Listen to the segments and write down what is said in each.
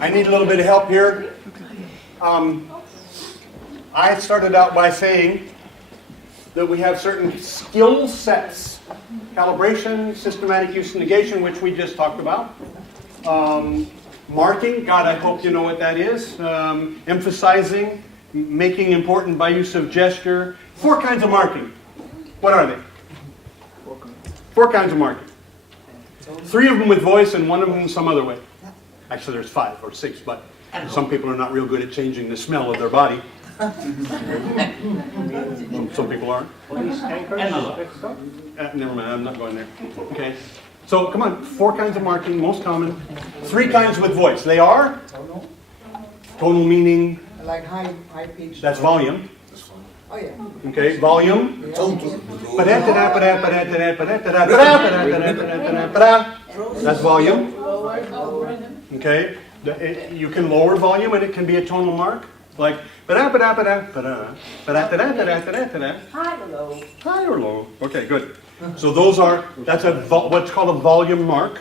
I need a little bit of help here. I started out by saying that we have certain skill sets. Calibration, systematic use and negation, which we just talked about. Marking, God, I hope you know what that is. Emphasizing, making important by use of gesture. 4 kinds of marking. What are they? 4 kinds of marking. 3 of them with voice and 1 of them some other way. Actually, there's 5 or 6, but some people are not real good at changing the smell of their body. Some people aren't. Never mind, I'm not going there. Okay. So, come on. 4 kinds of marking, most common. 3 kinds with voice. They are? Tonal meaning. Like high pitch. That's volume. Oh, yeah. Okay, volume. That's volume. Okay, you can lower volume and it can be a tonal mark. Like high or low. Okay, good. So that's what's called a volume mark.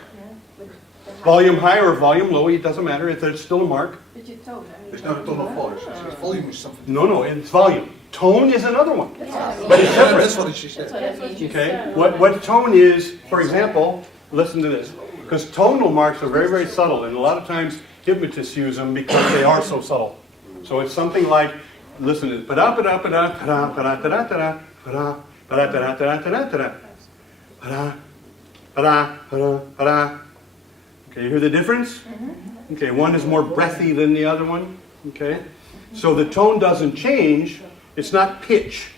Volume high or volume low, it doesn't matter. It's still a mark. It's not a tone of voice. Volume is something. No, it's volume. Tone is another one, but it's separate. That's what she said. Okay, what tone is, for example, listen to this, because tonal marks are very, very subtle, and a lot of times hypnotists use them because they are so subtle. So it's something like, listen to this. Okay, you hear the difference? Okay, one is more breathy than the other one. Okay, so the tone doesn't change. It's not pitch.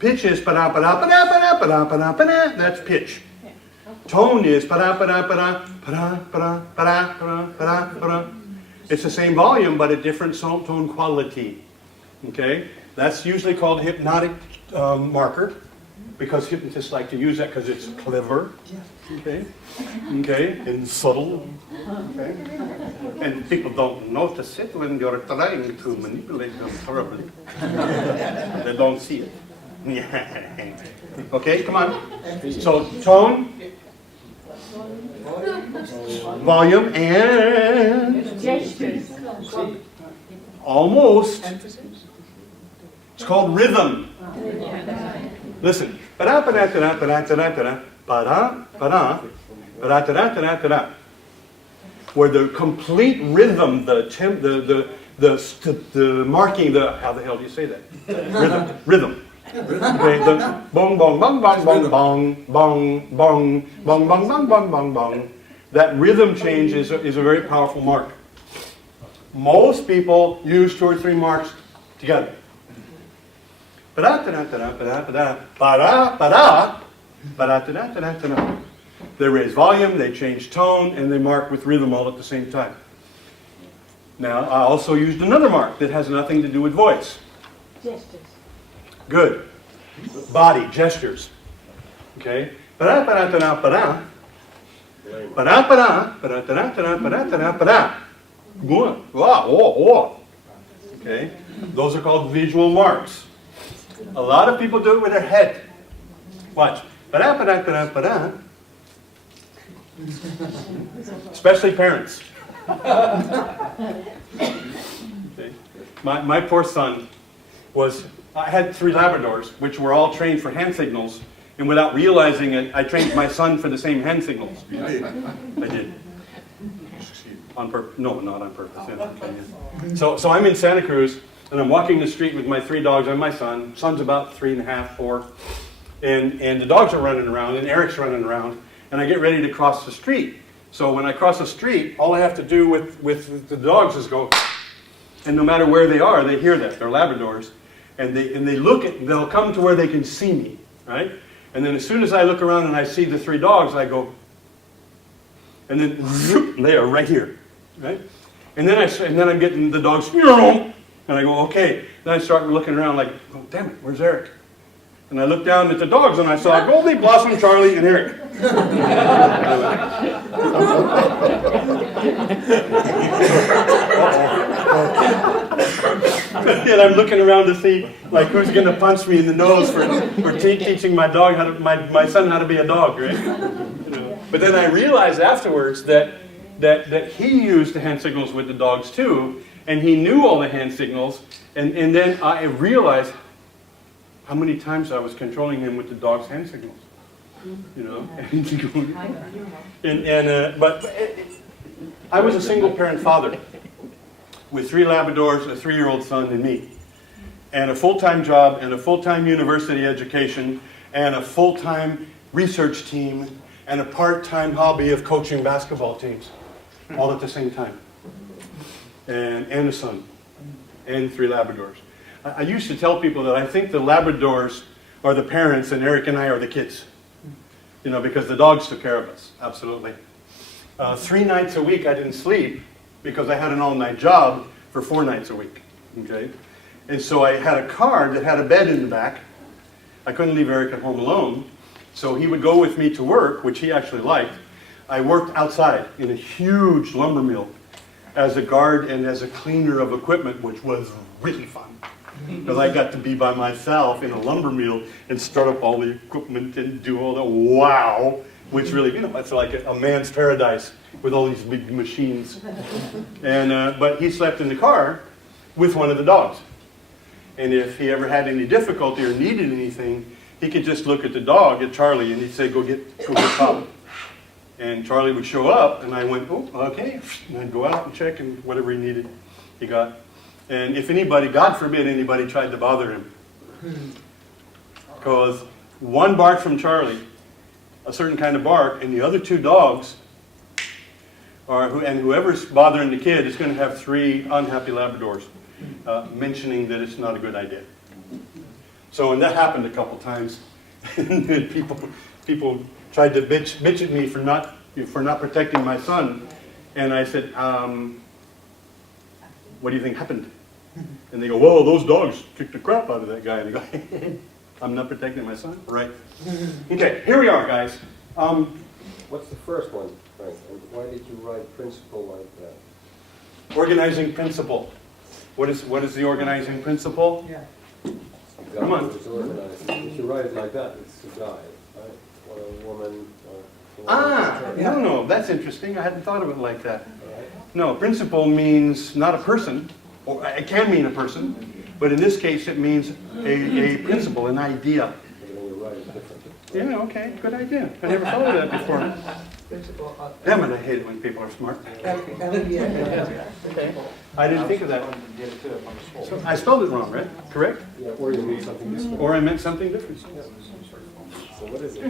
Pitch is that's pitch. Tone is it's the same volume but a different tone quality. Okay, that's usually called hypnotic marker because hypnotists like to use that because it's clever. Okay, and subtle. Okay, and people don't notice it when you're trying to manipulate them thoroughly. They don't see it. Okay, come on. So tone, volume, and almost. It's called rhythm. Listen. Where the complete rhythm, the marking, how the hell do you say that? Rhythm. Okay, the bong bong bong bong bong bong bong bong bong bong bong bong bong bong. That rhythm change is a very powerful mark. Most people use 2 or 3 marks together. They raise volume, they change tone, and they mark with rhythm all at the same time. Now, I also used another mark that has nothing to do with voice. Gestures. Good. Body, gestures. Okay? Okay? Those are called visual marks. A lot of people do it with their head. Watch. Especially parents. Okay. My poor son I had 3 Labradors, which were all trained for hand signals, and without realizing it, I trained my son for the same hand signals. You did? I did. On purpose? No, not on purpose. Yeah, okay, yeah. So I'm in Santa Cruz, and I'm walking the street with my 3 dogs and my son. Son's about 3.5, 4. And the dogs are running around, and Eric's running around, and I get ready to cross the street. So when I cross the street, all I have to do with the dogs is go, and no matter where they are, they hear that. They're Labradors. And they'll come to where they can see me, right? And then as soon as I look around and I see the 3 dogs, I go, and then zoop, they are right here, right? And then I'm getting the dogs, and I go, okay. Then I start looking around like, oh, damn it, where's Eric? And I looked down at the dogs and I saw Goldie, Blossom, Charlie, and Eric. And I'm looking around to see like who's going to punch me in the nose for teaching my dog my son how to be a dog, right? But then I realized afterwards that that he used the hand signals with the dogs too, and he knew all the hand signals, and then I realized how many times I was controlling him with the dog's hand signals. You know, but I was a single parent father with 3 Labradors, a 3-year-old son, and me, and a full-time job, and a full-time university education, and a full-time research team, and a part-time hobby of coaching basketball teams, all at the same time, and a son, and 3 Labradors. I used to tell people that I think the Labradors are the parents, and Eric and I are the kids. You know, because the dogs took care of us, absolutely. 3 nights a week I didn't sleep because I had an all-night job for 4 nights a week, okay? And so I had a car that had a bed in the back. I couldn't leave Eric at home alone, so he would go with me to work, which he actually liked. I worked outside in a huge lumber mill as a guard and as a cleaner of equipment, which was really fun. Because I got to be by myself in a lumber mill and start up all the equipment and do all that. Wow! Which really, you know, it's like a man's paradise with all these big machines. And but he slept in the car with one of the dogs. And if he ever had any difficulty or needed anything, he could just look at the dog, at Charlie, and he'd say, go get Pop. And Charlie would show up, and I went, oh, okay. And I'd go out and check, and whatever he needed, he got. And if anybody, God forbid anybody tried to bother him, because one bark from Charlie, a certain kind of bark, and the other 2 dogs, and whoever's bothering the kid is going to have 3 unhappy Labradors, mentioning that it's not a good idea. So, and that happened a couple times. And people tried to bitch at me for not protecting my son, and I said, what do you think happened? And they go, whoa, those dogs kicked the crap out of that guy. And they go, I'm not protecting my son? Right. Okay, here we are, guys. What's the first one, Frank? And why did you write principle like that? Organizing principle. What is the organizing principle? Yeah. Exactly, Come on. it's organized. If you write it like that, it's a guy, right? Or a woman. No, that's interesting. I hadn't thought of it like that. Right? No, principle means not a person, or it can mean a person, but in this case it means a principle, an idea. But then you write it differently. Yeah, okay, good idea. I never thought of that before. Principle of. Damn it, I hate it when people are smart. I didn't think of that one. So I spelled it wrong, right? Correct? Yeah, or you mean something different. Or I meant something different. So what is it?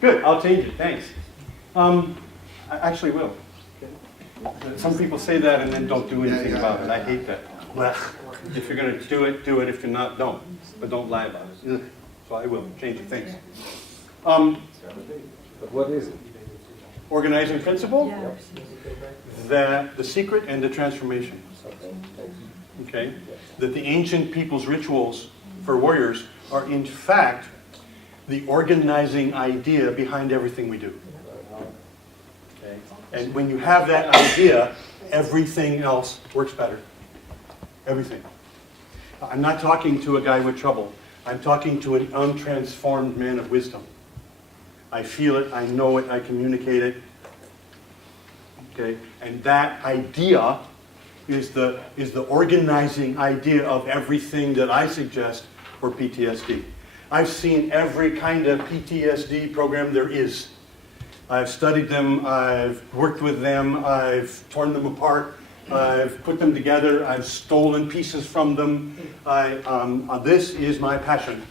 Good, I'll change it, thanks. I actually will. Some people say that and then don't do anything about it. I hate that. If you're going to do it, do it. If you're not, don't. But don't lie about it. So I will change it, thanks. But what is it? Organizing principle? That the secret and the transformation. Okay, thanks. Okay? That the ancient people's rituals for warriors are in fact the organizing idea behind everything we do. Okay? And when you have that idea, everything else works better. Everything. I'm not talking to a guy with trouble. I'm talking to an untransformed man of wisdom. I feel it, I know it, I communicate it. Okay? And that idea is the organizing idea of everything that I suggest for PTSD. I've seen every kind of PTSD program there is. I've studied them, I've worked with them, I've torn them apart, I've put them together, I've stolen pieces from them. This is my passion.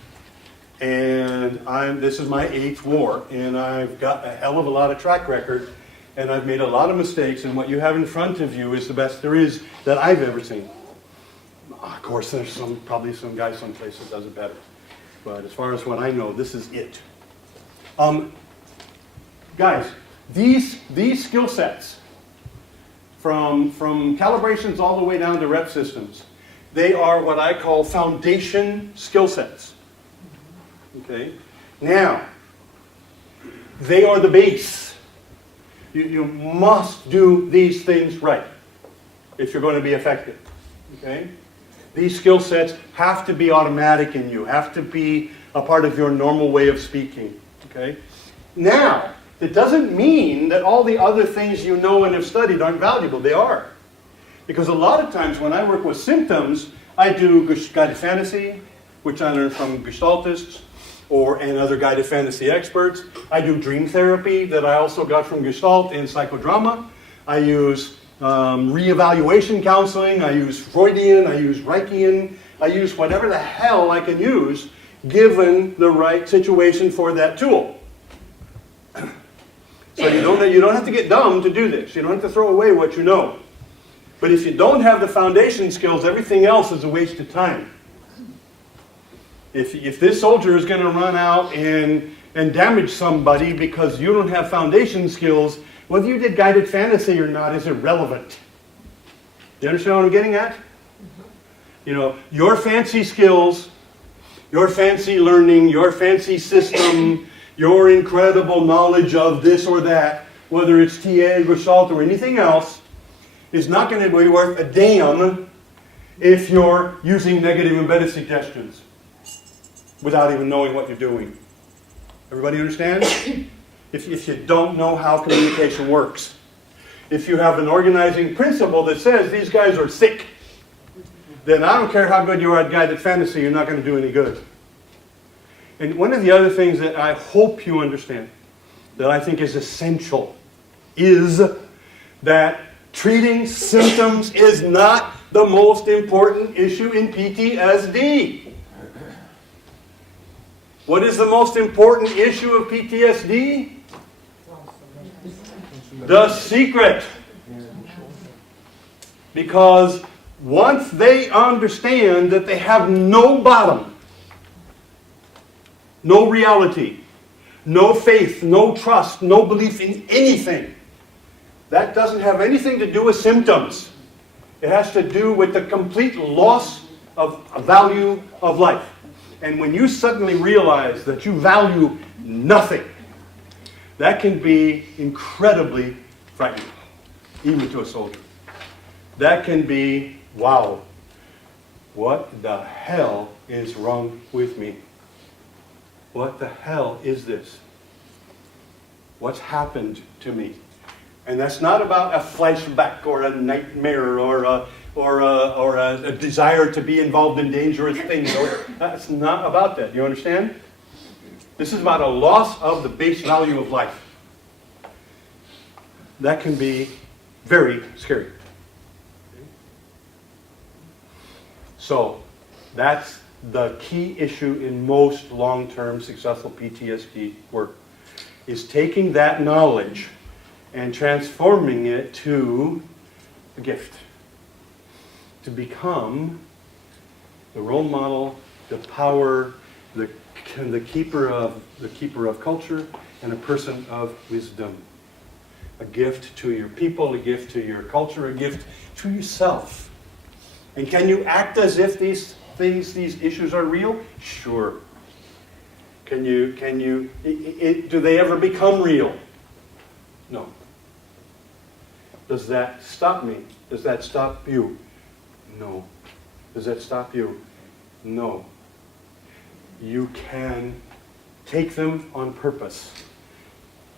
And this is my 8th war, and I've got a hell of a lot of track record, and I've made a lot of mistakes, and what you have in front of you is the best there is that I've ever seen. Of course, there's probably some guy someplace that does it better. But as far as what I know, this is it. Guys, these skill sets, from calibrations all the way down to rep systems, they are what I call foundation skill sets. Okay? Now, they are the base. You must do these things right if you're going to be effective. Okay? These skill sets have to be automatic in you, have to be a part of your normal way of speaking. Okay? Now, It doesn't mean that all the other things you know and have studied aren't valuable. They are. Because a lot of times when I work with symptoms, I do guided fantasy, which I learned from Gestaltists and other guided fantasy experts. I do dream therapy that I also got from Gestalt and psychodrama. I use reevaluation counseling. I use Freudian. I use Reichian. I use whatever the hell I can use given the right situation for that tool. So you don't have to get dumb to do this. You don't have to throw away what you know. But if you don't have the foundation skills, everything else is a waste of time. If this soldier is going to run out and damage somebody because you don't have foundation skills, whether you did guided fantasy or not is irrelevant. Do you understand what I'm getting at? You know, your fancy skills, your fancy learning, your fancy system, your incredible knowledge of this or that, whether it's TA, Gestalt, or anything else, is not going to be worth a damn if you're using negative embedded suggestions without even knowing what you're doing. Everybody understand? If you don't know how communication works. If you have an organizing principle that says these guys are sick, then I don't care how good you are at guided fantasy, you're not going to do any good. And one of the other things that I hope you understand, that I think is essential, is that treating symptoms is not the most important issue in PTSD. What is the most important issue of PTSD? The secret. Because once they understand that they have no bottom, no reality, no faith, no trust, no belief in anything, that doesn't have anything to do with symptoms. It has to do with the complete loss of value of life. And when you suddenly realize that you value nothing, that can be incredibly frightening, even to a soldier. That can be, wow, what the hell is wrong with me? What the hell is this? What's happened to me? And that's not about a flashback or a nightmare or a desire to be involved in dangerous things. That's not about that. You understand? This is about a loss of the base value of life. That can be very scary. So, that's the key issue in most long-term successful PTSD work, is taking that knowledge and transforming it to a gift. To become the role model, the power, the keeper of culture, and a person of wisdom. A gift to your people, a gift to your culture, a gift to yourself. And can you act as if these things, these issues are real? Sure. Do they ever become real? No. Does that stop me? Does that stop you? No. Does that stop you? No. You can take them on purpose.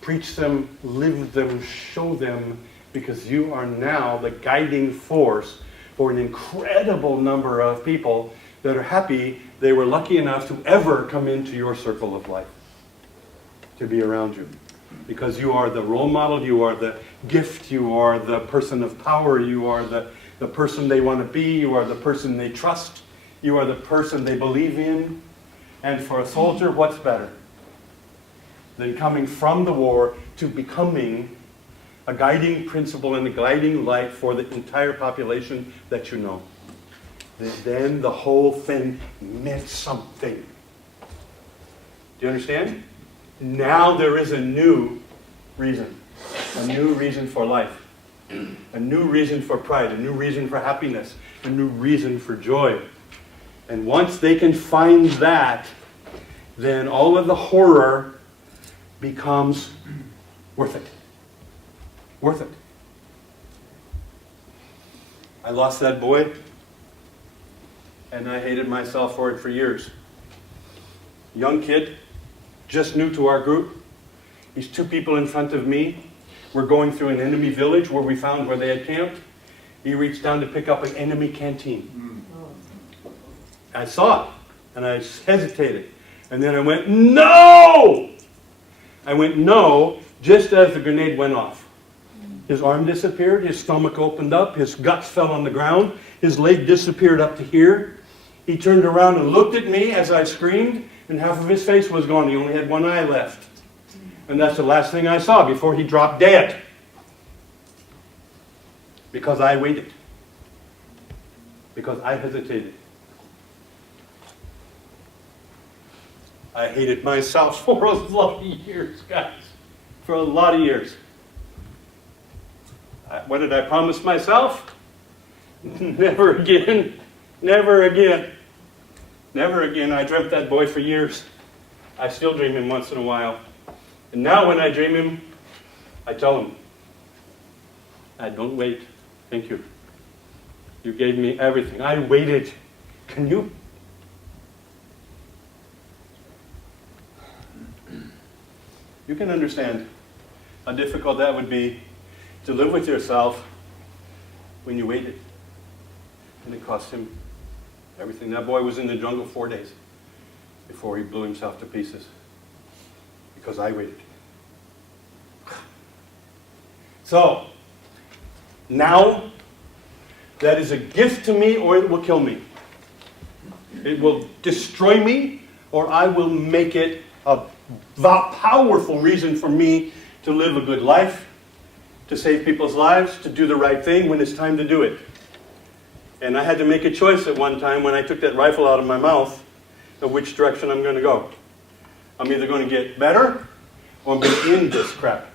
Preach them, live them, show them, because you are now the guiding force for an incredible number of people that are happy they were lucky enough to ever come into your circle of life, to be around you. Because you are the role model, you are the gift, you are the person of power, you are the person they want to be, you are the person they trust, you are the person they believe in. And for a soldier, what's better than coming from the war to becoming a guiding principle and a guiding light for the entire population that you know? Then the whole thing meant something. Do you understand? Now there is a new reason for life, a new reason for pride, a new reason for happiness, a new reason for joy. And once they can find that, then all of the horror becomes worth it. Worth it. I lost that boy, and I hated myself for it for years. Young kid, just new to our group. These two people in front of me were going through an enemy village where we found where they had camped. He reached down to pick up an enemy canteen. I saw it, and I hesitated. And then I went, no! I went, no, just as the grenade went off. His arm disappeared, his stomach opened up, his guts fell on the ground, his leg disappeared up to here. He turned around and looked at me as I screamed, and half of his face was gone. He only had one eye left. And that's the last thing I saw before he dropped dead. Because I waited. Because I hesitated. I hated myself for a lot of years, guys. For a lot of years. What did I promise myself? Never again. Never again. Never again. I dreamt that boy for years. I still dream him once in a while. And now when I dream him, I tell him, I don't wait. Thank you. You gave me everything. I waited. Can you? You can understand how difficult that would be to live with yourself when you waited. And it cost him everything. That boy was in the jungle 4 days before he blew himself to pieces. Because I waited. So, now, that is a gift to me or it will kill me. It will destroy me or I will make it a powerful reason for me to live a good life, to save people's lives, to do the right thing when it's time to do it. And I had to make a choice at one time when I took that rifle out of my mouth of which direction I'm going to go. I'm either going to get better or I'm going to end this crap.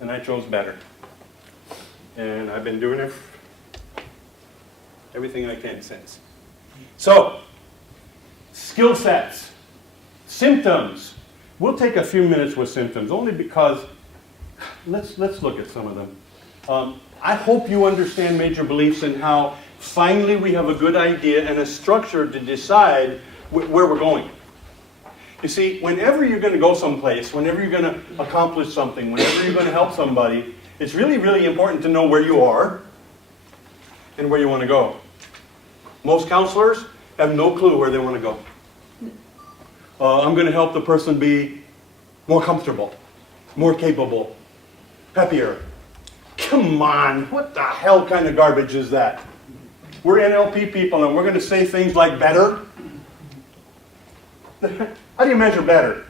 And I chose better. And I've been doing it everything I can since. So, skill sets, symptoms. We'll take a few minutes with symptoms only because let's look at some of them. I hope you understand major beliefs and how finally we have a good idea and a structure to decide where we're going. You see, whenever you're going to go someplace, whenever you're going to accomplish something, whenever you're going to help somebody, it's really, really important to know where you are and where you want to go. Most counselors have no clue where they want to go. I'm going to help the person be more comfortable, more capable, happier. Come on, what the hell kind of garbage is that? We're NLP people and we're going to say things like better. How do you measure better?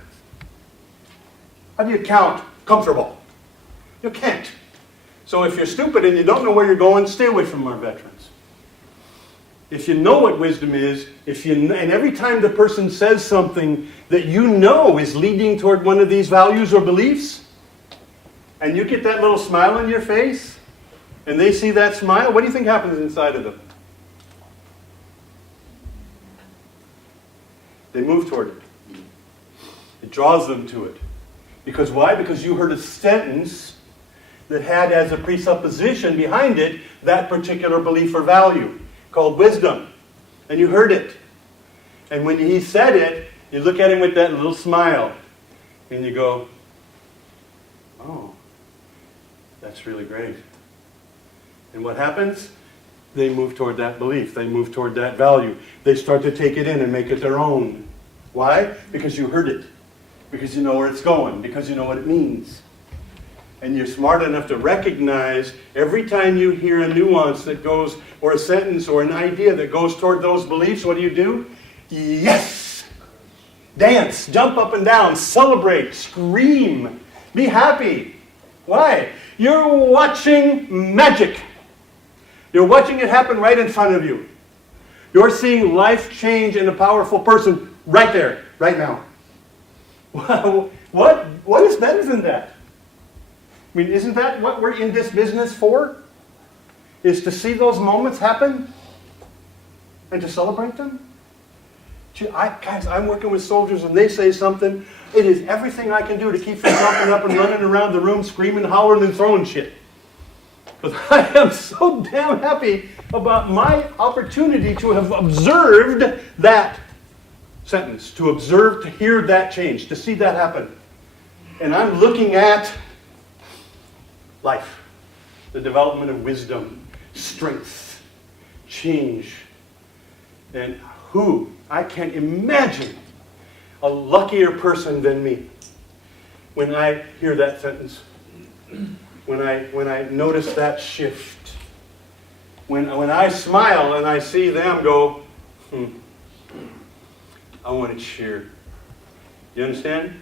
How do you count comfortable? You can't. So if you're stupid and you don't know where you're going, stay away from our veterans. If you know what wisdom is, and every time the person says something that you know is leading toward one of these values or beliefs, and you get that little smile on your face, and they see that smile, what do you think happens inside of them? They move toward it. It draws them to it. Because why? Because you heard a sentence that had as a presupposition behind it that particular belief or value called wisdom. And you heard it. And when he said it, you look at him with that little smile. And you go, oh, that's really great. And what happens? They move toward that belief. They move toward that value. They start to take it in and make it their own. Why? Because you heard it. Because you know where it's going. Because you know what it means. And you're smart enough to recognize every time you hear a nuance that goes, or a sentence or an idea that goes toward those beliefs, what do? Yes! Dance, jump up and down, celebrate, scream, be happy. Why? You're watching magic. You're watching it happen right in front of you. You're seeing life change in a powerful person right there, right now. What is better than that? I mean, isn't that what we're in this business for? Is to see those moments happen and to celebrate them? Guys, I'm working with soldiers and they say something. It is everything I can do to keep from jumping up and running around the room screaming, hollering, and throwing shit. Because I am so damn happy about my opportunity to have observed that sentence, to observe, to hear that change, to see that happen. And I'm looking at life, the development of wisdom, strength, change. And I can't imagine a luckier person than me when I hear that sentence, when I notice that shift, when I smile and I see them go, I want to cheer. You understand?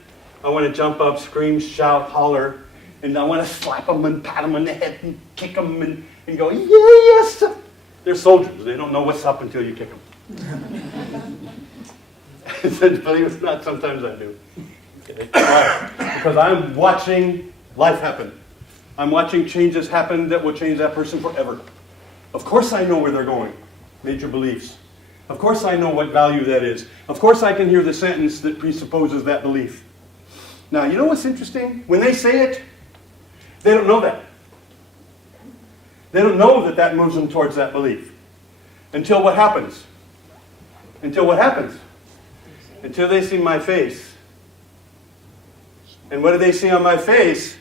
I want to jump up, scream, shout, holler, and I want to slap them and pat them on the head and kick them and go, yes! They're soldiers. They don't know what's up until you kick them. Believe it or not, sometimes I do. Okay. Why? Because I'm watching life happen. I'm watching changes happen that will change that person forever. Of course I know where they're going. Major beliefs. Of course I know what value that is. Of course I can hear the sentence that presupposes that belief. Now, you know what's interesting? When they say it, they don't know that. They don't know that that moves them towards that belief. Until what happens? Until what happens? Until they see my face. And what do they see on my face?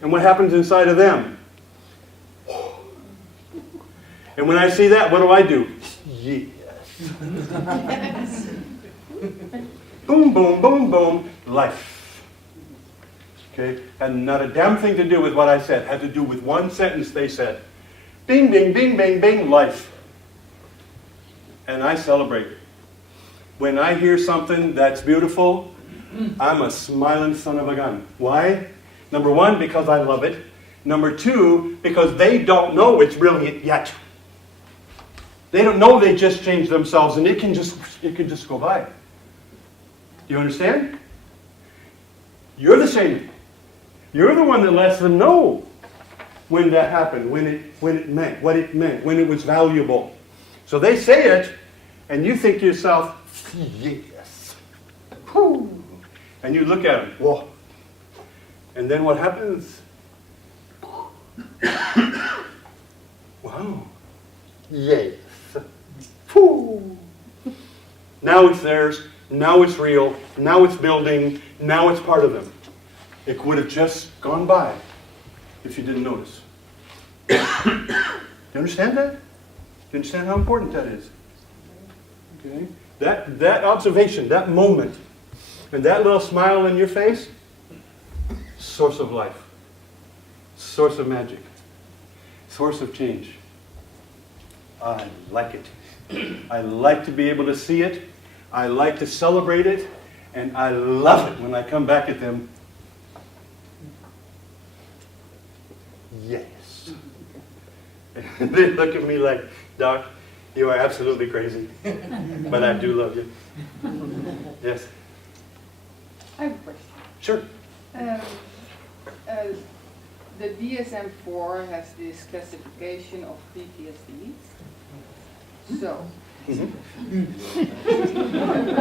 And what happens inside of them? And when I see that, what do? Yes. Boom, boom, boom, boom. Life. Okay? Had not a damn thing to do with what I said. Had to do with one sentence they said. Bing, bing, bing, bing, bing. Life. And I celebrate. When I hear something that's beautiful, I'm a smiling son of a gun. Why? Number one, because I love it. Number two, because they don't know it's brilliant yet. They don't know they just changed themselves, and it can just go by. Do you understand? You're the same. You're the one that lets them know when that happened, when it meant, what it meant, when it was valuable. So they say it, and you think to yourself, yes. Whew. And you look at them, whoa. And then what happens? Wow. Yes. Whew. Now it's theirs. Now it's real. Now it's building. Now it's part of them. It would have just gone by if you didn't notice. Do you understand that? Do you understand how important that is? Okay. That observation, that moment, and that little smile on your face, source of life, source of magic, source of change. I like it. I like to be able to see it. I like to celebrate it. And I love it when I come back at them. Yes. And they look at me like, Doc, you are absolutely crazy. But I do love you. Yes. I have a question. Sure. The DSM-4 has this classification of PTSD. So,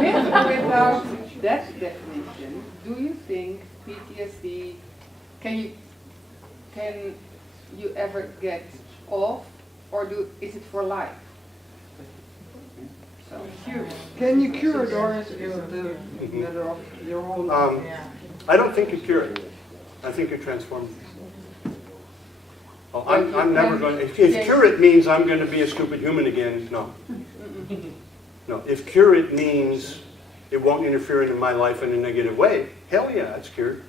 without that definition, do you think PTSD, can you ever get off, or is it for life? So I'm curious. Can you cure it, or is it the matter of your own? I don't think you cure it. I think you transform it. Oh, I'm never going to... If cure it means I'm going to be a stupid human again, no. No, if cure it means it won't interfere in my life in a negative way, hell yeah, it's cured.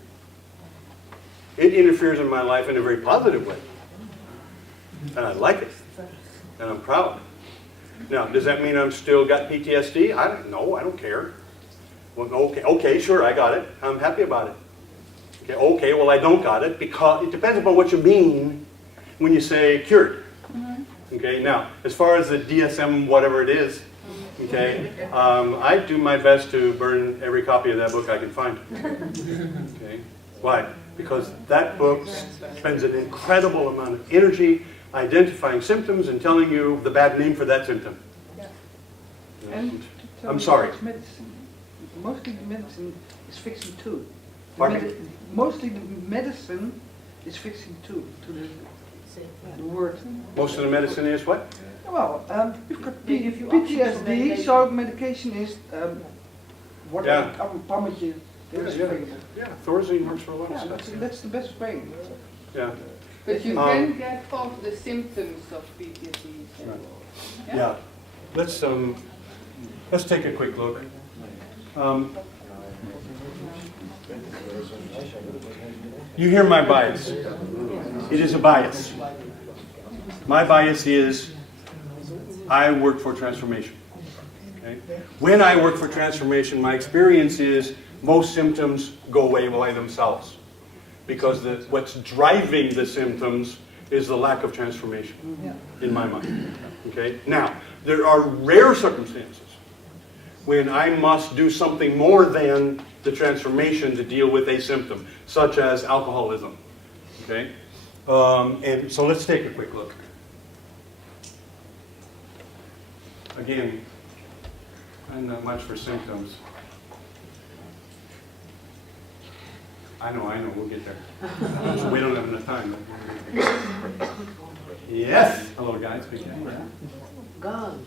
It interferes in my life in a very positive way. And I like it. And I'm proud. Now, does that mean I'm still got PTSD? I don't know. I don't care. Well, okay, sure, I got it. I'm happy about it. Okay, well, I don't got it because it depends upon what you mean when you say cured. Okay, now, as far as the DSM, whatever it is, okay, I do my best to burn every copy of that book I can find. Okay, why? Because that book spends an incredible amount of energy identifying symptoms and telling you the bad name for that symptom. And I'm sorry. Medicine. Mostly the medicine is fixing too. Pardon? Mostly the medicine is fixing too. To the The word. Most of the medicine is what? Well, you've got They give you options for PTSD, medication. so medication is what Yeah. een pammetje is available. Yeah, Thorazine works for a lot of Yeah, stuff. that's the best way. Yeah. But you Um, can get off the symptoms of PTSD. Yeah. Let's take a quick look. You hear my bias. It is a bias. My bias is I work for transformation. Okay? When I work for transformation, my experience is most symptoms go away by themselves. Because what's driving the symptoms is the lack of transformation, in my mind. Okay? Now, there are rare circumstances when I must do something more than the transformation to deal with a symptom, such as alcoholism. Okay? And so let's take a quick look. Again, I'm not much for symptoms. I know, we'll get there. So we don't have enough time. Yes! Hello, guys. Gone.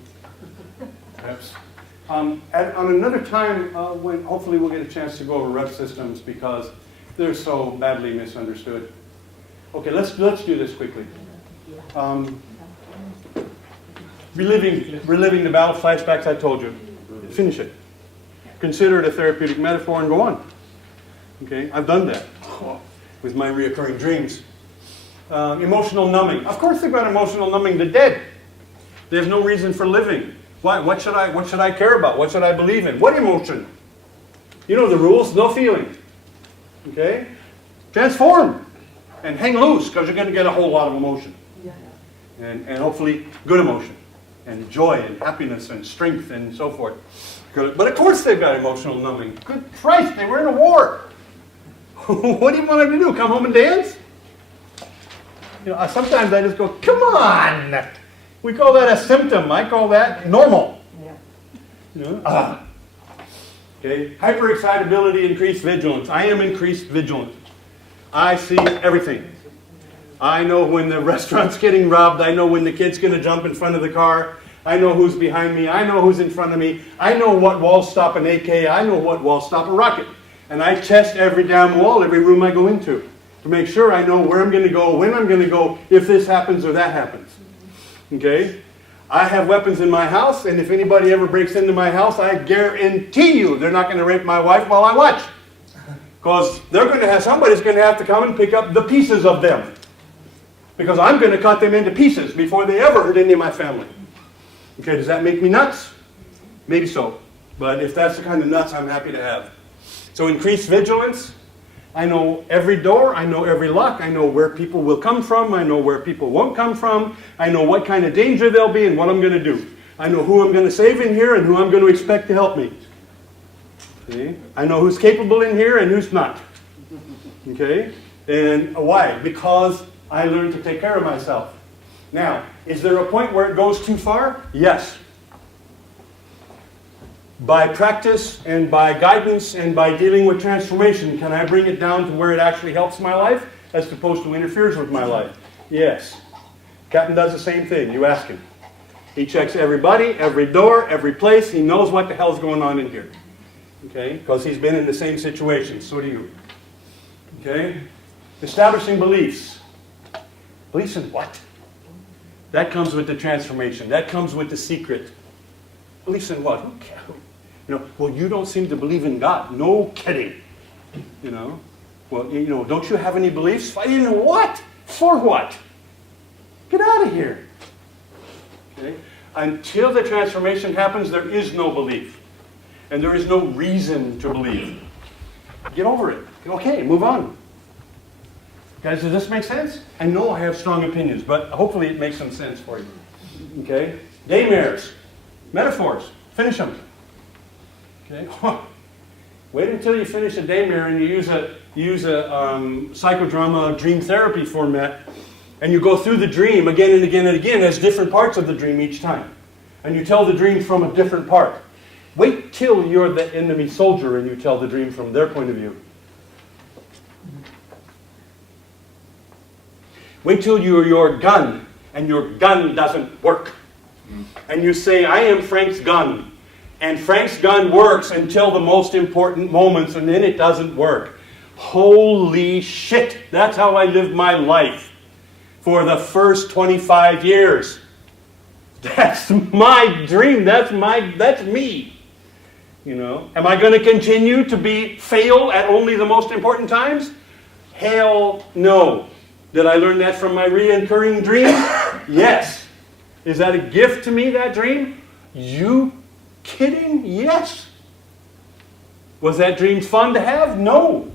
Perhaps. On another time, when hopefully we'll get a chance to go over rep systems because they're so badly misunderstood. Okay, let's do this quickly. Reliving the battle flashbacks I told you. Finish it. Consider it a therapeutic metaphor and go on. Okay, I've done that with my reoccurring dreams. Emotional numbing. Of course they've got emotional numbing. The dead. They have no reason for living. Why? What should I care about? What should I believe in? What emotion? You know the rules. No feeling. Okay? Transform and hang loose because you're going to get a whole lot of emotion. And hopefully good emotion and joy and happiness and strength and so forth. But of course they've got emotional numbing. Good Christ, they were in a war. What do you want them to do? Come home and dance? You know, sometimes I just go, come on! We call that a symptom. I call that normal. You know? Okay. Hyperexcitability, increased vigilance. I am increased vigilant. I see everything. I know when the restaurant's getting robbed. I know when the kid's going to jump in front of the car. I know who's behind me. I know who's in front of me. I know what walls stop an AK. I know what walls stop a rocket. And I test every damn wall, every room I go into, to make sure I know where I'm going to go, when I'm going to go, if this happens or that happens. Okay? I have weapons in my house, and if anybody ever breaks into my house, I guarantee you they're not going to rape my wife while I watch. Because somebody's going to have to come and pick up the pieces of them. Because I'm going to cut them into pieces before they ever hurt any of my family. Okay, does that make me nuts? Maybe so. But if that's the kind of nuts I'm happy to have. So increased vigilance. I know every door. I know every lock. I know where people will come from. I know where people won't come from. I know what kind of danger they'll be and what I'm going to do. I know who I'm going to save in here and who I'm going to expect to help me. Okay? I know who's capable in here and who's not. Okay? And why? Because I learned to take care of myself. Now, is there a point where it goes too far? Yes. By practice and by guidance and by dealing with transformation, can I bring it down to where it actually helps my life as opposed to interferes with my life? Yes. Captain does the same thing. You ask him. He checks everybody, every door, every place. He knows what the hell's going on in here. Okay? Because he's been in the same situation. So do you. Okay? Establishing beliefs. Beliefs in what? That comes with the transformation. That comes with the secret. Beliefs in what? Who cares? You know, well, you don't seem to believe in God. No kidding. You know, well, you know, don't you have any beliefs? In what? For what? Get out of here. Okay? Until the transformation happens, there is no belief. And there is no reason to believe. Get over it. Okay, move on. Guys, does this make sense? I know I have strong opinions, but hopefully it makes some sense for you. Okay? Daymares. Metaphors. Finish them. Okay? Wait until you finish a daymare and you use a psychodrama dream therapy format, and you go through the dream again and again and again as different parts of the dream each time. And you tell the dream from a different part. Wait till you're the enemy soldier and you tell the dream from their point of view. Wait till you're your gun, and your gun doesn't work. And you say, I am Frank's gun. And Frank's gun works until the most important moments, and then it doesn't work. Holy shit, that's how I lived my life for the first 25 years. That's my dream, that's me. You know, am I going to continue to fail at only the most important times? Hell no. Did I learn that from my reoccurring dream? Yes. Is that a gift to me, that dream? You kidding? Yes. Was that dream fun to have? No.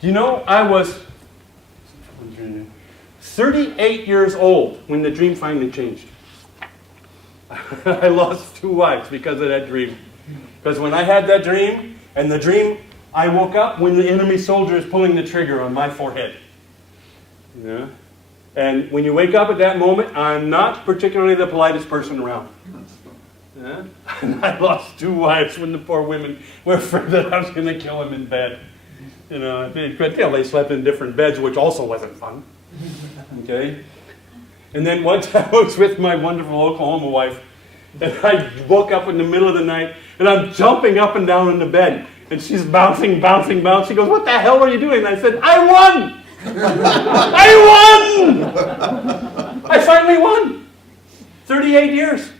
You know, I was 38 years old when the dream finally changed. I lost 2 wives because of that dream. Because when I had that dream, and the dream, I woke up when the enemy soldier is pulling the trigger on my forehead. Yeah. And when you wake up at that moment, I'm not particularly the politest person around. Yeah. And I lost 2 wives when the poor women were afraid that I was going to kill them in bed. You know, they slept in different beds, which also wasn't fun. Okay. And then one time I was with my wonderful Oklahoma wife, and I woke up in the middle of the night, and I'm jumping up and down in the bed, and she's bouncing. She goes, what the hell are you doing? And I said, I won! I won! I finally won. 38 years.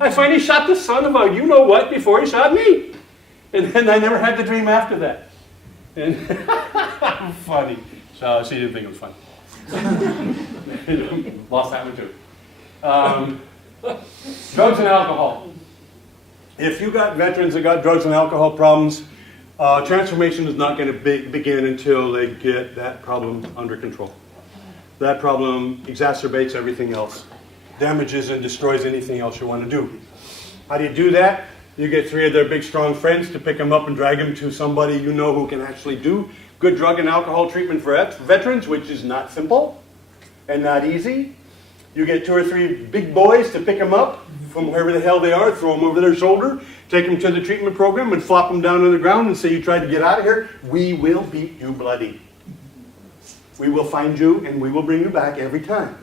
I finally shot the son of a you-know-what before he shot me. And then I never had the dream after that. And funny. So she didn't think it was funny. Lost that one too. Drugs and alcohol. If you got veterans that got drugs and alcohol problems, transformation is not going to begin until they get that problem under control. That problem exacerbates everything else, damages and destroys anything else you want to do. How do you do that? You get 3 of their big strong friends to pick them up and drag them to somebody you know who can actually do good drug and alcohol treatment for veterans, which is not simple and not easy. You get 2 or 3 big boys to pick them up from wherever the hell they are, throw them over their shoulder, take them to the treatment program and flop them down on the ground and say, you tried to get out of here, we will beat you bloody. We will find you and we will bring you back every time.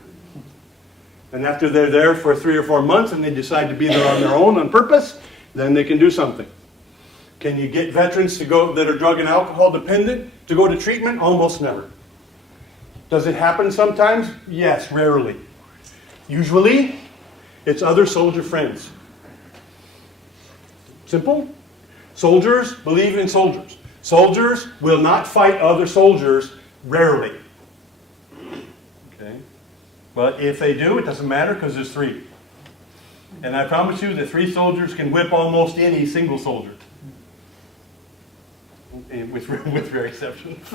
And after they're there for 3 or 4 months and they decide to be there on their own on purpose, then they can do something. Can you get veterans to go that are drug and alcohol dependent to go to treatment? Almost never. Does it happen sometimes? Yes, rarely. Usually, it's other soldier friends. Simple. Soldiers believe in soldiers. Soldiers will not fight other soldiers, rarely. Okay? But if they do, it doesn't matter because there's 3. And I promise you that 3 soldiers can whip almost any single soldier. With rare exceptions.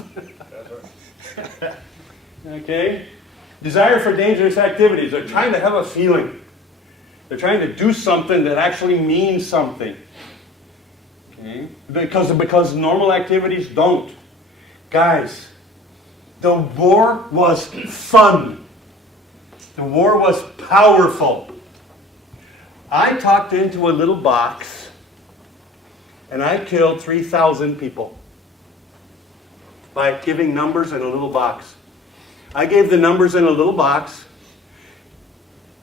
Okay? Desire for dangerous activities. They're trying to have a feeling. They're trying to do something that actually means something. Okay? Because normal activities don't. Guys, the war was fun. The war was powerful. I talked into a little box and I killed 3,000 people by giving numbers in a little box. I gave the numbers in a little box.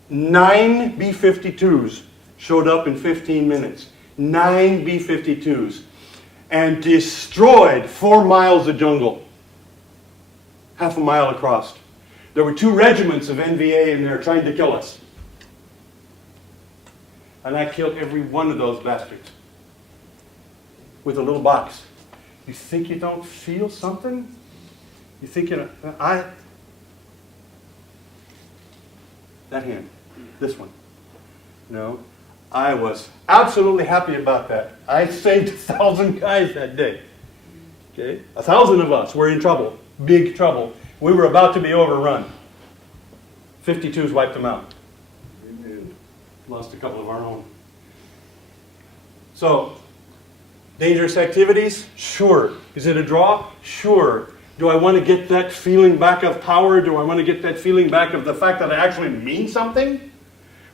9 B-52s showed up in 15 minutes. 9 B-52s. And destroyed 4 miles of jungle. Half a mile across. There were 2 regiments of NVA in there trying to kill us. And I killed every one of those bastards. With a little box. You think you don't feel something? You think you know, that hand, this one. No, I was absolutely happy about that. I saved 1,000 guys that day. Okay, 1,000 of us were in trouble, big trouble. We were about to be overrun. 52s wiped them out. Lost a couple of our own. So, dangerous activities? Sure. Is it a draw? Sure. Do I want to get that feeling back of power? Do I want to get that feeling back of the fact that I actually mean something?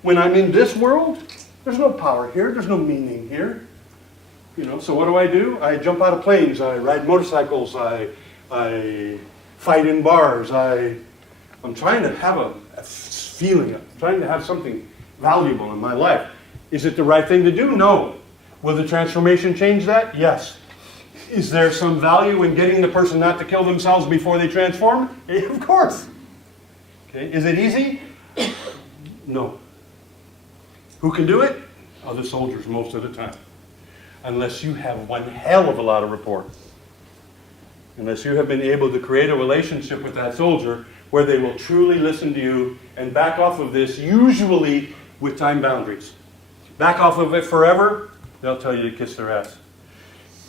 When I'm in this world, there's no power here. There's no meaning here. You know, so what do? I jump out of planes. I ride motorcycles. I fight in bars. I I'm trying to have a feeling, I'm trying to have something valuable in my life. Is it the right thing to do? No. Will the transformation change that? Yes. Is there some value in getting the person not to kill themselves before they transform? Of course. Okay. Is it easy? No. Who can do it? Other soldiers most of the time. Unless you have one hell of a lot of rapport. Unless you have been able to create a relationship with that soldier where they will truly listen to you and back off of this, usually with time boundaries. Back off of it forever, they'll tell you to kiss their ass.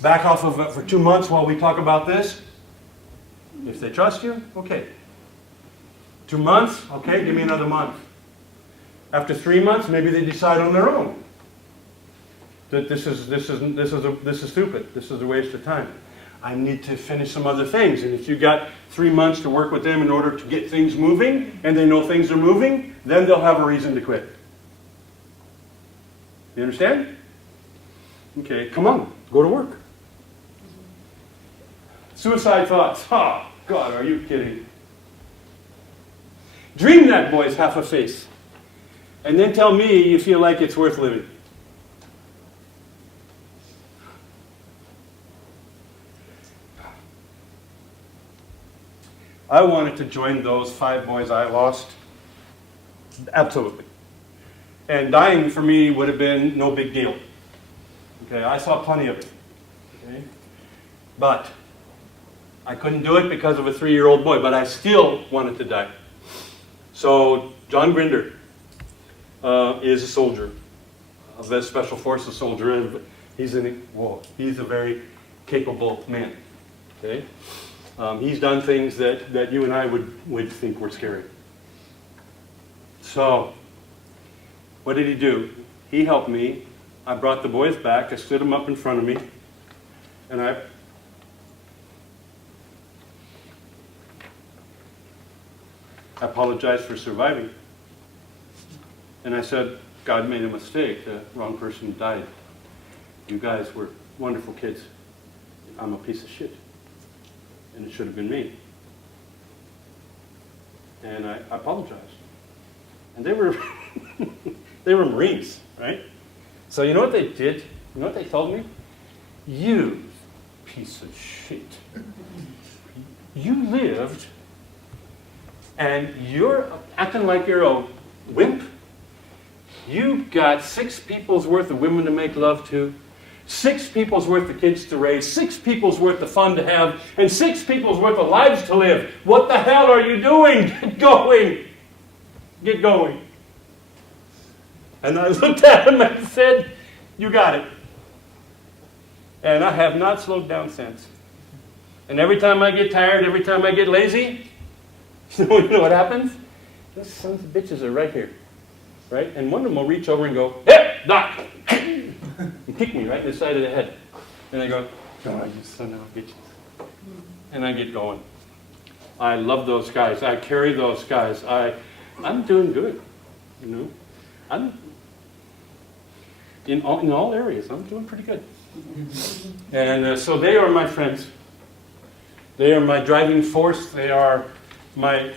Back off of it for 2 months while we talk about this. If they trust you, okay. 2 months, okay, give me another month. After 3 months, maybe they decide on their own that this is stupid. This is a waste of time. I need to finish some other things. And if you got 3 months to work with them in order to get things moving, and they know things are moving, then they'll have a reason to quit. You understand? Okay, come on, go to work. Suicide thoughts. Oh, God, are you kidding? Dream that boy's half a face. And then tell me you feel like it's worth living. I wanted to join those 5 boys I lost. Absolutely. And dying for me would have been no big deal. Okay, I saw plenty of it. Okay? But I couldn't do it because of a 3-year-old boy, but I still wanted to die. So John Grinder is a soldier, a special forces soldier, and he's a very capable man. Okay? He's done things that you and I would think were scary. So, what did he do? He helped me. I brought the boys back. I stood them up in front of me. And I apologized for surviving. And I said, God made a mistake. The wrong person died. You guys were wonderful kids. I'm a piece of shit. And it should have been me. And I apologized. And they were they were Marines, right? So you know what they did? You know what they told me? You piece of shit. You lived and you're acting like you're a wimp. You got 6 people's worth of women to make love to, 6 people's worth of kids to raise, 6 people's worth of fun to have, and 6 people's worth of lives to live. What the hell are you doing? Get going. Get going. And I looked at him and said, you got it. And I have not slowed down since. And every time I get tired, every time I get lazy, you know what happens? Those sons of bitches are right here. Right? And one of them will reach over and go, hey, Doc! And kick me right in the side of the head. And I go, oh, you son of a bitch. And I get going. I love those guys. I carry those guys. I'm doing good. You know? I'm in all areas. I'm doing pretty good. And so they are my friends. They are my driving force. They are my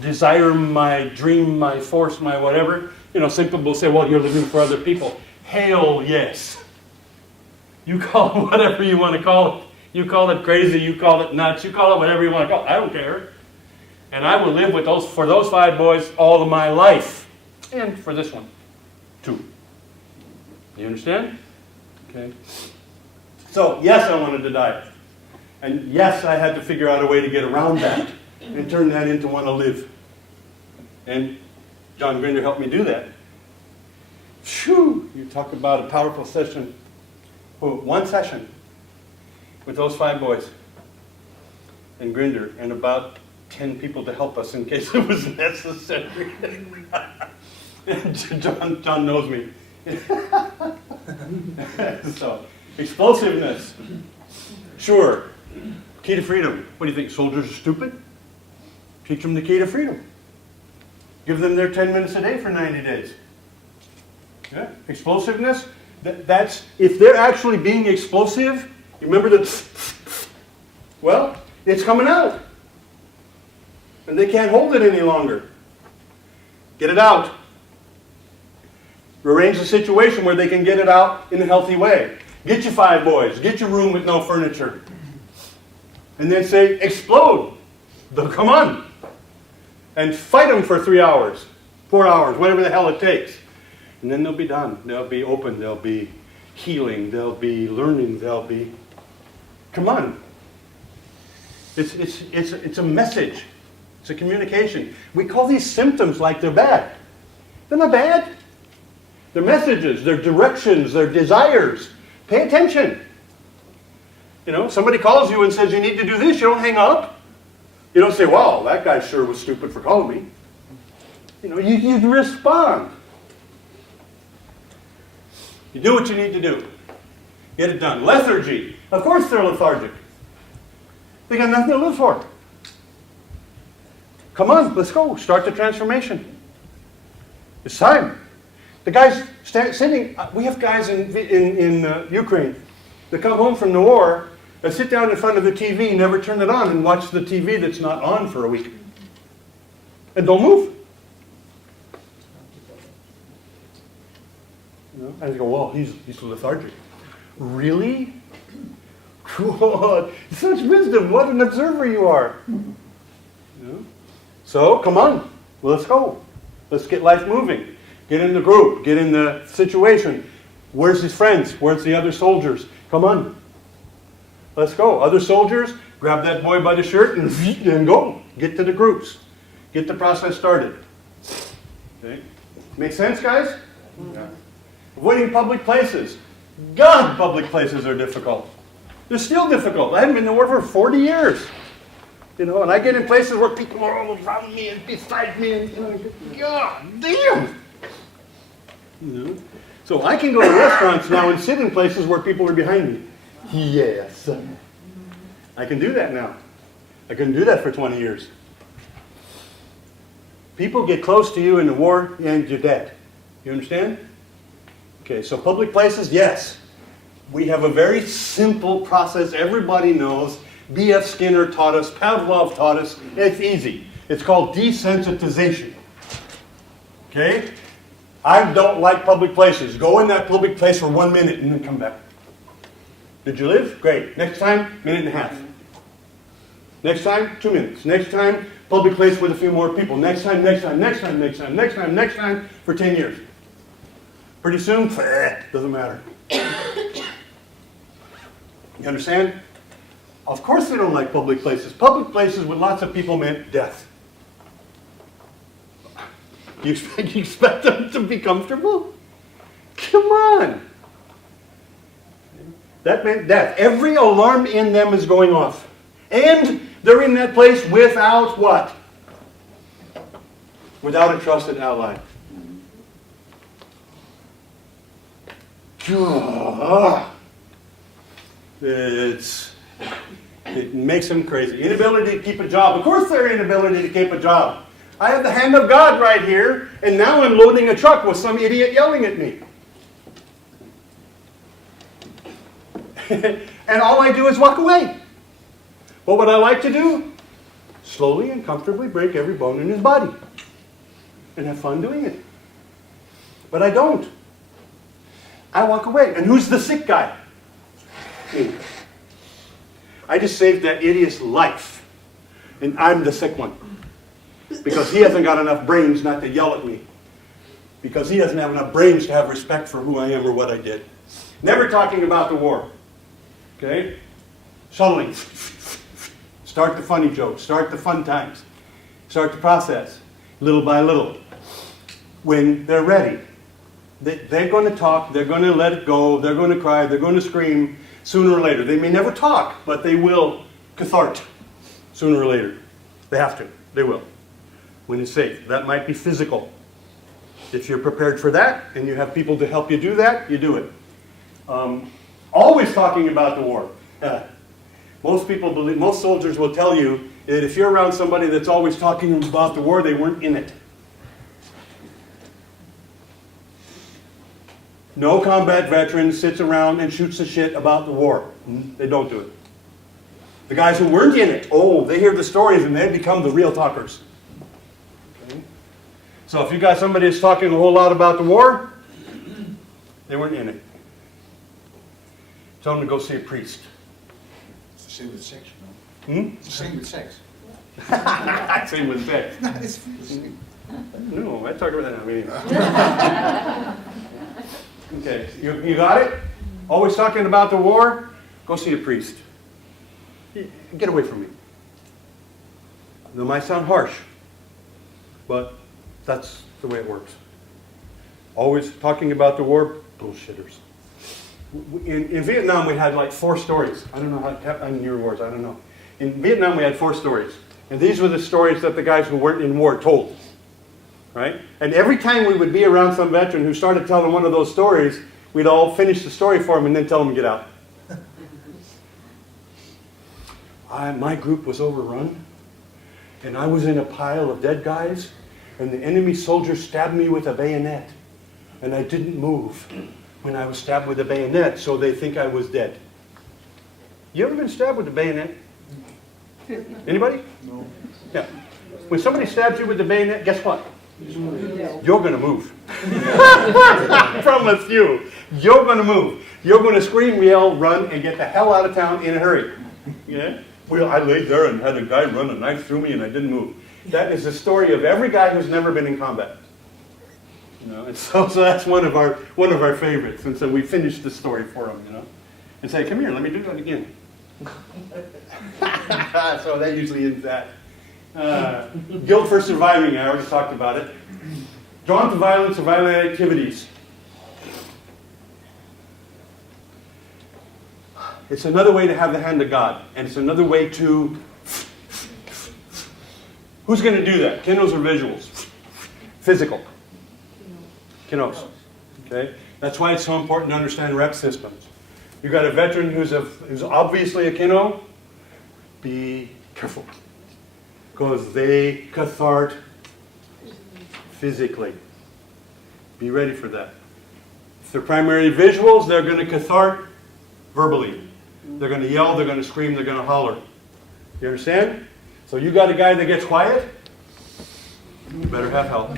desire, my dream, my force, my whatever. You know, some people will say, well, you're living for other people. Hell yes. You call it whatever you want to call it. You call it crazy, you call it nuts, you call it whatever you want to call it. I don't care. And I will live with for those 5 boys all of my life. And for this one, too. You understand? Okay. So, yes, I wanted to die. And yes, I had to figure out a way to get around that and turn that into want to live. And John Grinder helped me do that. Phew! You talk about a powerful session. Oh, 1 session with those 5 boys and Grinder and about 10 people to help us in case it was necessary. John knows me. So, explosiveness. Sure. Key to freedom. What do you think? Soldiers are stupid? Teach them the key to freedom. Give them their 10 minutes a day for 90 days. Yeah? Explosiveness. That's if they're actually being explosive. You remember the? Well, it's coming out. And they can't hold it any longer. Get it out. Arrange a situation where they can get it out in a healthy way. Get your 5 boys. Get your room with no furniture. And then say, explode. They'll come on. And fight them for 3 hours, 4 hours, whatever the hell it takes. And then they'll be done. They'll be open. They'll be healing. They'll be learning. They'll be... Come on. It's a message. It's a communication. We call these symptoms like they're bad. They're not bad. They're messages. They're directions. They're desires. Pay attention. You know, somebody calls you and says you need to do this. You don't hang up. You don't say, wow, that guy sure was stupid for calling me. You know, you respond. You do what you need to do. Get it done. Lethargy. Of course they're lethargic. They got nothing to live for. Come on, let's go. Start the transformation. It's time. The guys sitting, we have guys in Ukraine that come home from the war, that sit down in front of the TV, never turn it on, and watch the TV that's not on for a week. And don't move. You know? And you go, well, he's lethargic. Really? Such wisdom. What an observer you are. You know? So, come on. Let's go. Let's get life moving. Get in the group. Get in the situation. Where's his friends? Where's the other soldiers? Come on. Let's go. Other soldiers, grab that boy by the shirt and go. Get to the groups. Get the process started. Okay? Make sense, guys? Yeah. Avoiding public places. God, public places are difficult. They're still difficult. I haven't been to war for 40 years. You know, and I get in places where people are all around me and beside me and, you know, God damn! You know? So I can go to restaurants now and sit in places where people are behind me. Yes. I can do that now. I couldn't do that for 20 years. People get close to you in the war and you're dead. You understand? Okay, so public places, yes. We have a very simple process everybody knows. B.F. Skinner taught us, Pavlov taught us. It's easy. It's called desensitization. Okay? I don't like public places. Go in that public place for 1 minute and then come back. Did you live? Great. Next time, minute and a half. Next time, 2 minutes. Next time, public place with a few more people. Next time, next time, next time, next time, next time, next time, for 10 years. Pretty soon, doesn't matter. You understand? Of course they don't like public places. Public places with lots of people meant death. You expect them to be comfortable? Come on. That meant death. Every alarm in them is going off. And they're in that place without what? Without a trusted ally. It makes them crazy. Inability to keep a job. Of course their inability to keep a job. I have the hand of God right here, and now I'm loading a truck with some idiot yelling at me. And all I do is walk away. What would I like to do? Slowly and comfortably break every bone in his body. And have fun doing it. But I don't. I walk away. And who's the sick guy? Me. I just saved that idiot's life. And I'm the sick one. Because he hasn't got enough brains not to yell at me. Because he doesn't have enough brains to have respect for who I am or what I did. Never talking about the war. Okay? Subtly. Start the funny jokes. Start the fun times. Start the process. Little by little. When they're ready. They're going to talk. They're going to let it go. They're going to cry. They're going to scream. Sooner or later. They may never talk, but they will cathart. Sooner or later. They have to. They will. When it's safe. That might be physical. If you're prepared for that, and you have people to help you do that, you do it. Always talking about the war. Most people believe, most soldiers will tell you that if you're around somebody that's always talking about the war, they weren't in it. No combat veteran sits around and shoots the shit about the war. They don't do it. The guys who weren't in it, oh, they hear the stories and they become the real talkers. Okay? So if you got somebody that's talking a whole lot about the war, they weren't in it. Tell them to go see a priest. It's the same with sex, you know? It's the same with sex. Same with sex. It's the same. No, I talk about that now. Okay, you got it? Always talking about the war? Go see a priest. Get away from me. That might sound harsh, but that's the way it works. Always talking about the war, bullshitters. In Vietnam, we had like 4 stories. I don't know how, in your wars, I don't know. In Vietnam, we had 4 stories. And these were the stories that the guys who weren't in war told. Right? And every time we would be around some veteran who started telling one of those stories, we'd all finish the story for him and then tell him to get out. My group was overrun, and I was in a pile of dead guys, and the enemy soldier stabbed me with a bayonet, and I didn't move when I was stabbed with a bayonet, so they think I was dead. You ever been stabbed with a bayonet? Anybody? No. Yeah. When somebody stabs you with the bayonet, guess what? You're going to move. I promise you. You're going to move. You're going to scream, yell, run, and get the hell out of town in a hurry. Yeah? Well, I laid there and had a guy run a knife through me and I didn't move. That is the story of every guy who's never been in combat. You know, and so that's one of our favorites. And so we finished the story for them, you know, and say, "Come here, let me do that again." So that usually ends that. Guilt for surviving, I already talked about it. Drawn to violence or violent activities. It's another way to have the hand of God, and it's another way to... Who's going to do that? Kinos or visuals? Physical. Kinos. Okay? That's why it's so important to understand rep systems. You've got a veteran who's obviously a kino, be careful. Because they cathart physically. Be ready for that. If they're primary visuals, they're going to cathart verbally. They're going to yell, they're going to scream, they're going to holler. You understand? So you got a guy that gets quiet, you better have help.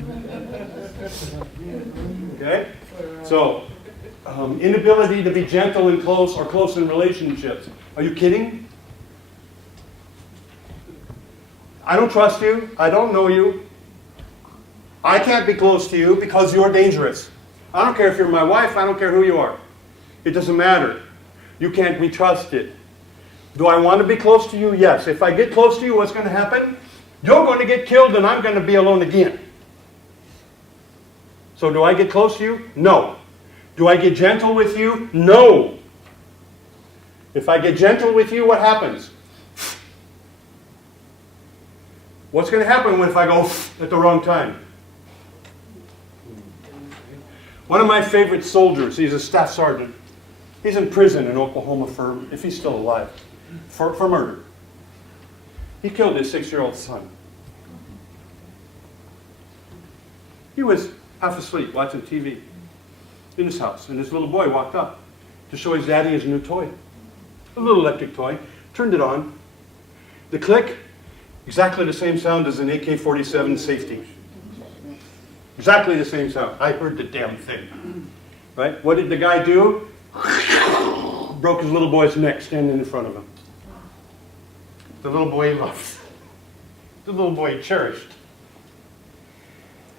Okay? So, inability to be gentle and close or close in relationships. Are you kidding? I don't trust you. I don't know you. I can't be close to you because you're dangerous. I don't care if you're my wife. I don't care who you are. It doesn't matter. You can't be trusted. Do I want to be close to you? Yes. If I get close to you, what's going to happen? You're going to get killed and I'm going to be alone again. So do I get close to you? No. Do I get gentle with you? No. If I get gentle with you, what happens? What's going to happen if I go at the wrong time? One of my favorite soldiers, he's a staff sergeant. He's in prison in Oklahoma for, if he's still alive, for murder. He killed his 6-year-old son. He was half asleep watching TV in his house, and his little boy walked up to show his daddy his new toy. A little electric toy. Turned it on. The click, exactly the same sound as an AK-47 safety. Exactly the same sound. I heard the damn thing. Right? What did the guy do? Broke his little boy's neck standing in front of him. The little boy loved. The little boy cherished.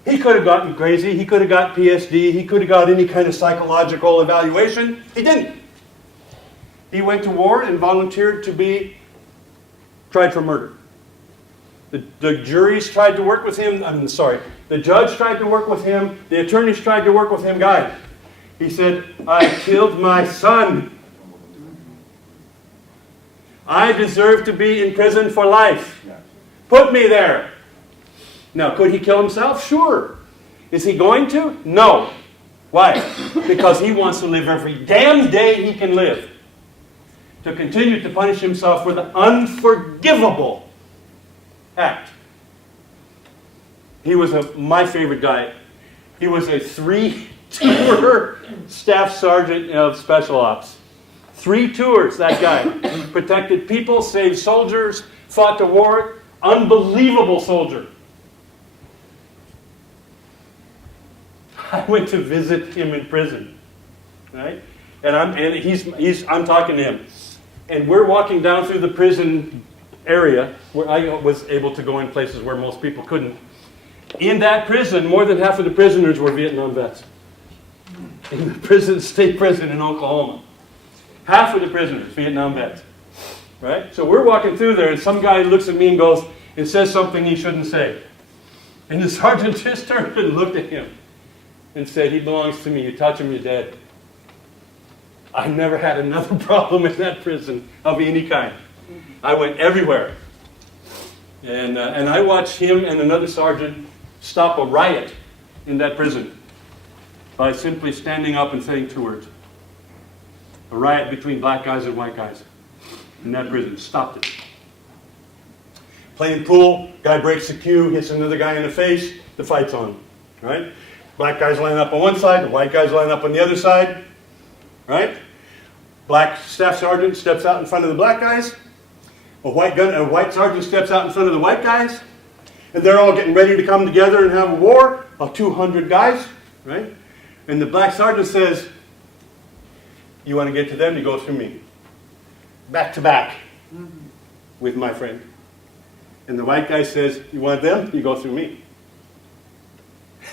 He could have gotten crazy. He could have got Ptsd. He could have got any kind of psychological evaluation. He didn't. He went to war and volunteered to be tried for murder. The juries tried to work with him. The judge tried to work with him. The attorneys tried to work with him. Guys, he said, I killed my son. I deserve to be in prison for life. Put me there. Now, could he kill himself? Sure. Is he going to? No. Why? Because he wants to live every damn day he can live. To continue to punish himself for the unforgivable act. He was my favorite guy. He was a 3-tour staff sergeant of special ops. 3 tours, that guy. Protected people, saved soldiers, fought the war. Unbelievable soldier. I went to visit him in prison, right? And I'm talking to him. And we're walking down through the prison area where I was able to go in places where most people couldn't. In that prison, more than half of the prisoners were Vietnam vets. In the state prison in Oklahoma. Half of the prisoners, Vietnam vets. Right? So we're walking through there and some guy looks at me and goes and says something he shouldn't say. And the sergeant just turned and looked at him and said, he belongs to me. You touch him, you're dead. I never had another problem in that prison of any kind. I went everywhere. And I watched him and another sergeant stop a riot in that prison by simply standing up and saying 2 words. A riot between black guys and white guys in that prison. Stopped it. Playing pool, guy breaks the cue, hits another guy in the face, the fight's on. Right? Black guys line up on one side, the white guys line up on the other side. Right? Black staff sergeant steps out in front of the black guys. A white sergeant steps out in front of the white guys. And they're all getting ready to come together and have a war of 200 guys. Right? And the black sergeant says, you want to get to them, you go through me. Back to back with my friend. And the white guy says, you want them, you go through me.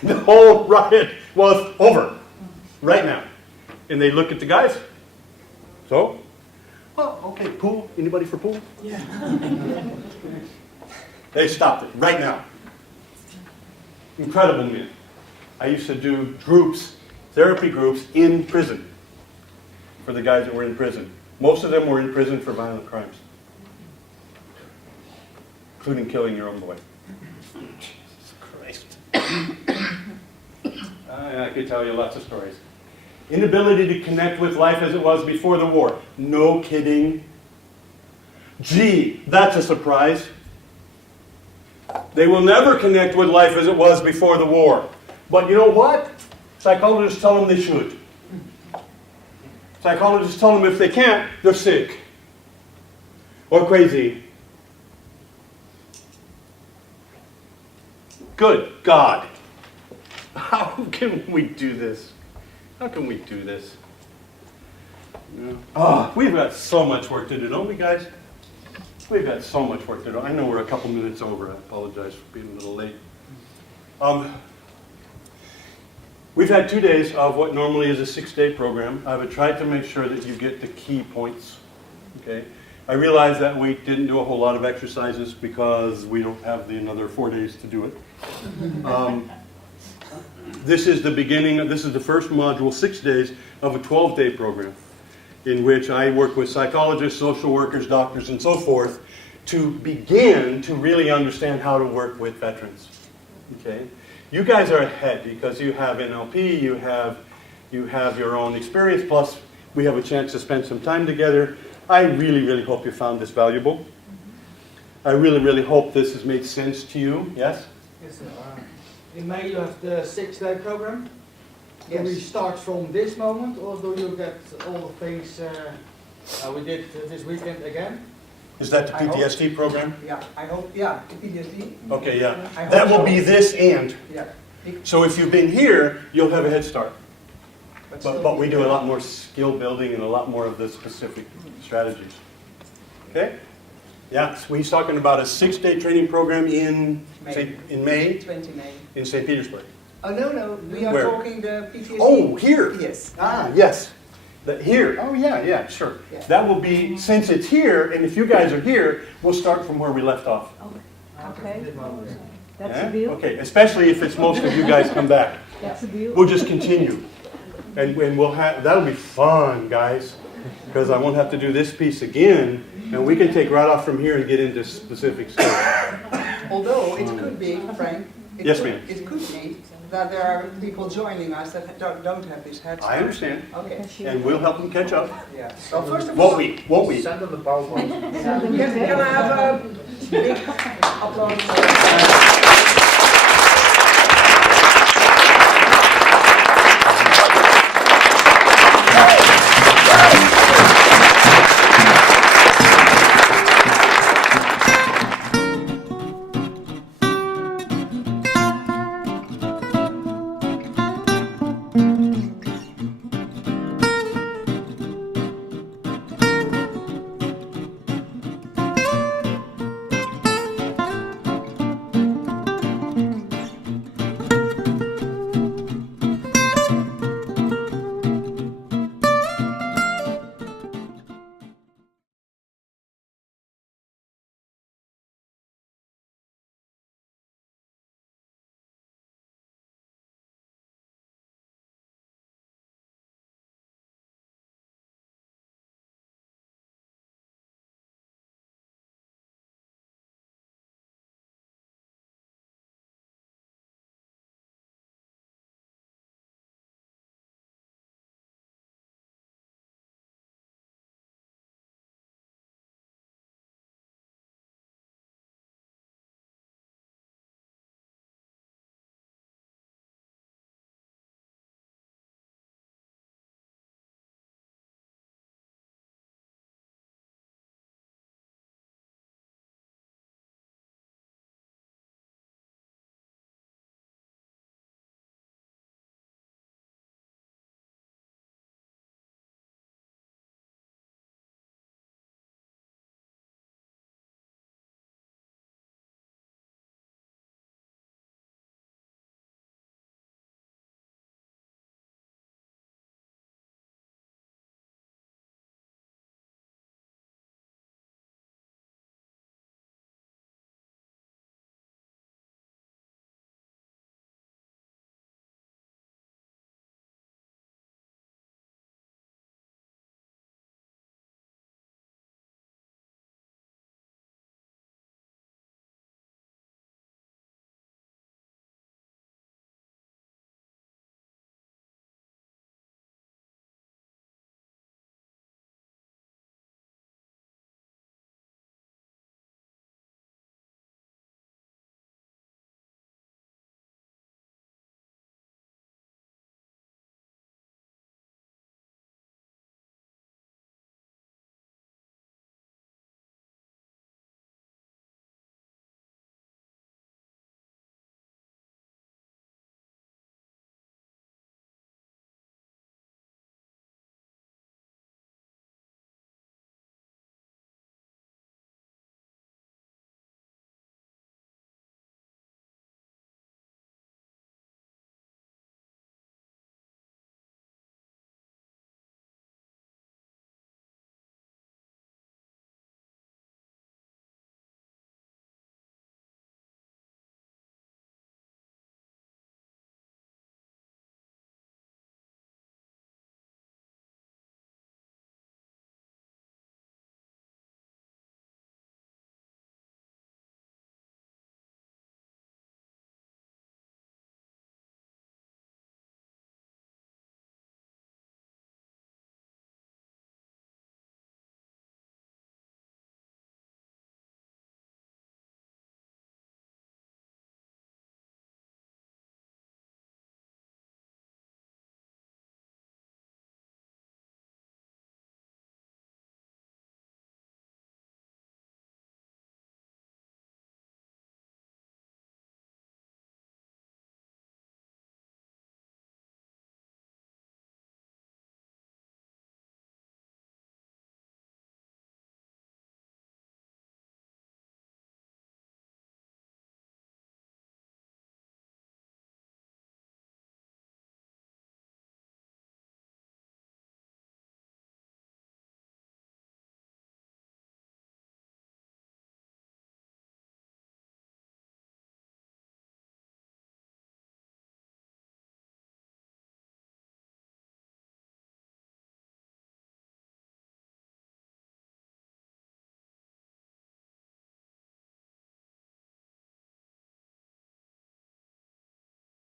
The whole riot was over right now. And they look at the guys. So? Oh, okay, pool. Anybody for pool? Yeah. They stopped it right now. Incredible men. I used to do groups, therapy groups in prison for the guys that were in prison. Most of them were in prison for violent crimes, including killing your own boy. Jesus Christ. I could tell you lots of stories. Inability to connect with life as it was before the war. No kidding. Gee, that's a surprise. They will never connect with life as it was before the war. But you know what? Psychologists tell them they should. Psychologists tell them if they can't, they're sick. Or crazy. Good God. How can we do this? How can we do this? Oh, we've got so much work to do, don't we, guys? We've got so much work to do. I know we're a couple minutes over. I apologize for being a little late. We've had 2 days of what normally is a 6-day program. I've tried to make sure that you get the key points. Okay? I realize that we didn't do a whole lot of exercises because we don't have another 4 days to do it. This is the beginning, this is the first module, 6 days, of a 12-day program in which I work with psychologists, social workers, doctors, and so forth to begin to really understand how to work with veterans. Okay? You guys are ahead because you have NLP, you have your own experience, plus we have a chance to spend some time together. I really, really hope you found this valuable. I really, really hope this has made sense to you. Yes? Yes, sir. In May you have the 6-day program. Do Yes. we start from this moment, or do you get all the things we did this weekend again? Is that the I hope- PTSD program? Yeah, I hope, yeah, the PTSD. Okay, yeah. I hope That will so. be this and. Yeah. So if you've been here, you'll have a head start. still But we be do a there. lot more skill building and a lot more of the specific strategies. Okay? Yeah, so he's talking about a 6-day training program in May 20 May. in St. Petersburg. Oh, no, we are Where? talking the PTSD. Oh, here. Yes. Yes. Here. Oh, yeah, sure. Yeah. That will be, since it's here, and if you guys are here, we'll start from where we left off. Okay, that's Yeah? a deal. Okay, especially if it's most of you guys come back. That's a deal. We'll just continue. And we'll have, that'll be fun, guys, because I won't have to do this piece again, and we can take right off from here and get into specific stuff. Although it could be, Frank, Yes, ma'am. it could be that there are people joining us that don't have this head start. I understand, Okay. and we'll help them catch up. Yeah. So first of all, Won't we? Send them the PowerPoint. Send them can today. I have a big applause?